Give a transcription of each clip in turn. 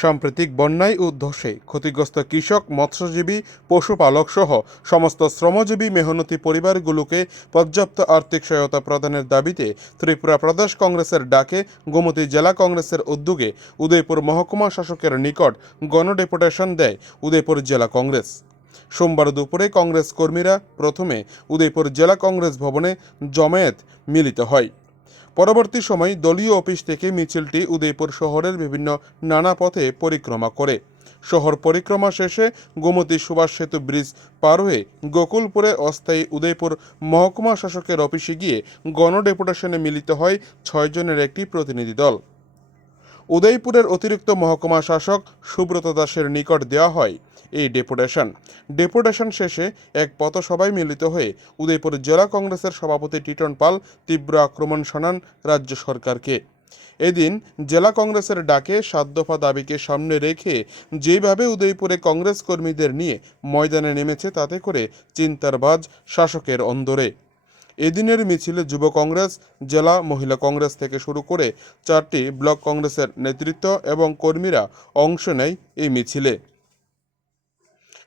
সাম্প্রতিক বন্যায় ও ধসে ক্ষতিগ্রস্ত কৃষক, মৎস্যজীবী পশুপালক সহ সমস্ত শ্রমজীবী মেহনতি পরিবারগুলোকে পর্যাপ্ত আর্থিক সহায়তা প্রদানের দাবিতে ত্রিপুরা প্রদেশ কংগ্রেসের ডাকে গোমতী জেলা কংগ্রেসের উদ্যোগে উদয়পুর মহকুমা শাসকের নিকট গণডেপুটেশন দেয় উদয়পুর জেলা কংগ্রেস। সোমবার দুপুরে কংগ্রেস কর্মীরা প্রথমে উদয়পুর জেলা কংগ্রেস ভবনে জমায়েত মিলিত হয়। পরবর্তী সময় দলীয় অফিস থেকে মিছিলটি উদয়পুর শহরের বিভিন্ন নানা পথে পরিক্রমা করে। শহর পরিক্রমা শেষে গোমতী সুভাষ সেতু ব্রিজ পার হয়ে গোকুলপুরে অস্থায়ী উদয়পুর মহকুমা শাসকের অফিসে গিয়ে গণডেপুটেশনে মিলিত হয় ছয়জনের একটি প্রতিনিধি দল। উদয়পুরের অতিরিক্ত মহকুমা শাসক সুব্রত দাসের নিকট দেওয়া হয় এই ডেপুটেশন। ডেপুটেশন শেষে এক পথসভায় মিলিত হয়ে উদয়পুর জেলা কংগ্রেসের সভাপতি টিটন পাল তীব্র আক্রমণ শোনান রাজ্য সরকারকে। এদিন জেলা কংগ্রেসের ডাকে সাত দফা দাবিকে সামনে রেখে যেভাবে উদয়পুরে কংগ্রেস কর্মীদের নিয়ে ময়দানে নেমেছে তাতে করে চিন্তার বাজ শাসকের অন্দরে। এদিনের মিছিলে যুব কংগ্রেস, জেলা মহিলা কংগ্রেস থেকে শুরু করে চারটি ব্লক কংগ্রেসের নেতৃত্ব এবং কর্মীরা অংশ নেয় এই মিছিলে।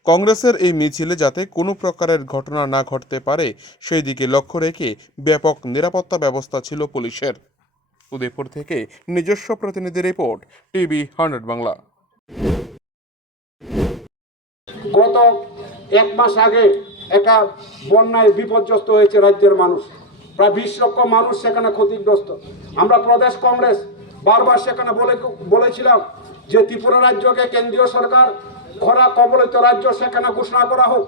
কংগ্রেসের এই মিছিলে যাতে কোনো প্রকারের ঘটনা না ঘটতে পারে, সেই দিকে লক্ষ্য রেখে ব্যাপক নিরাপত্তা ব্যবস্থা ছিল পুলিশের। উদয়পুর থেকে নিজস্ব প্রতিনিধি রিপোর্ট, টিভি হান্ড্রেড বাংলা। গত এক মাস আগে একটা বন্যায় বিপর্যস্ত হয়েছে রাজ্যের মানুষ। প্রায় বিশ লক্ষ মানুষ সেখানে ক্ষতিগ্রস্ত। আমরা প্রদেশ কংগ্রেস বারবার সেখানে বলে বলেছিলাম যে ত্রিপুরা রাজ্যকে কেন্দ্রীয় সরকার, খরা কবলিত রাজ্য সেখানে ঘোষণা করা হোক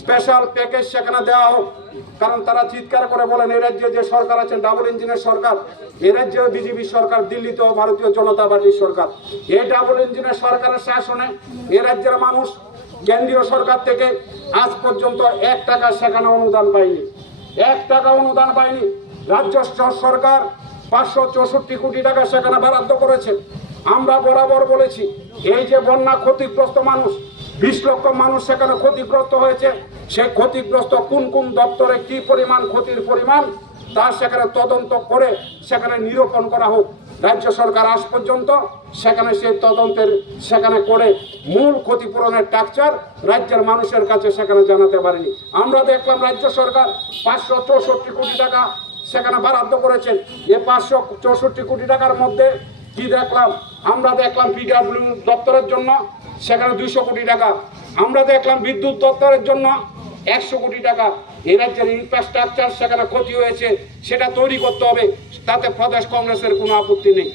স্পেশাল প্যাকেজ সেখানে দেওয়া হোক। কারণ তারা চিৎকার করে বলেন এই রাজ্যে যে সরকার আছেন ডাবল ইঞ্জিনের সরকার, এ রাজ্যে বিজেপি সরকার দিল্লিতেও ভারতীয় জনতা পার্টির সরকার। এই ডাবল ইঞ্জিনের সরকারের শাসনে এ রাজ্যের মানুষ কেন্দ্রীয় সরকার থেকে আজ পর্যন্ত এক টাকা সেখানে অনুদান পায়নি এক টাকা অনুদান পায়নি রাজ্য স- সরকার পাঁচশো চৌষট্টি কোটি টাকা সেখানে বরাদ্দ করেছে। আমরা বরাবর বলেছি, এই যে বন্যা ক্ষতিগ্রস্ত মানুষ, বিশ লক্ষ মানুষ সেখানে ক্ষতিগ্রস্ত হয়েছে সেই ক্ষতিগ্রস্ত কোন কোন দপ্তরে কি পরিমাণ ক্ষতির পরিমাণ, তা সেখানে তদন্ত করে সেখানে নিরূপণ করা হোক। রাজ্য সরকার আজ পর্যন্ত সেখানে সেই তদন্তের সেখানে করে মূল ক্ষতিপূরণের টাকচার রাজ্যের মানুষের কাছে সেখানে জানাতে পারেনি। আমরা দেখলাম রাজ্য সরকার পাঁচশো চৌষট্টি কোটি টাকা সেখানে বরাদ্দ করেছেন। এই পাঁচশো চৌষট্টি কোটি টাকার মধ্যে কি দেখলাম? আমরা দেখলাম পিডাব্লিউ দপ্তরের জন্য সেখানে দুইশো কোটি টাকা। আমরা দেখলাম বিদ্যুৎ দপ্তরের জন্য একশো কোটি টাকা এই রাজ্যের ইনফ্রাস্ট্রাকচার সেখানে ক্ষতি হয়েছে, সেটা তৈরি করতে হবে, তাতে প্রদেশ কংগ্রেসের কোনো আপত্তি নেই।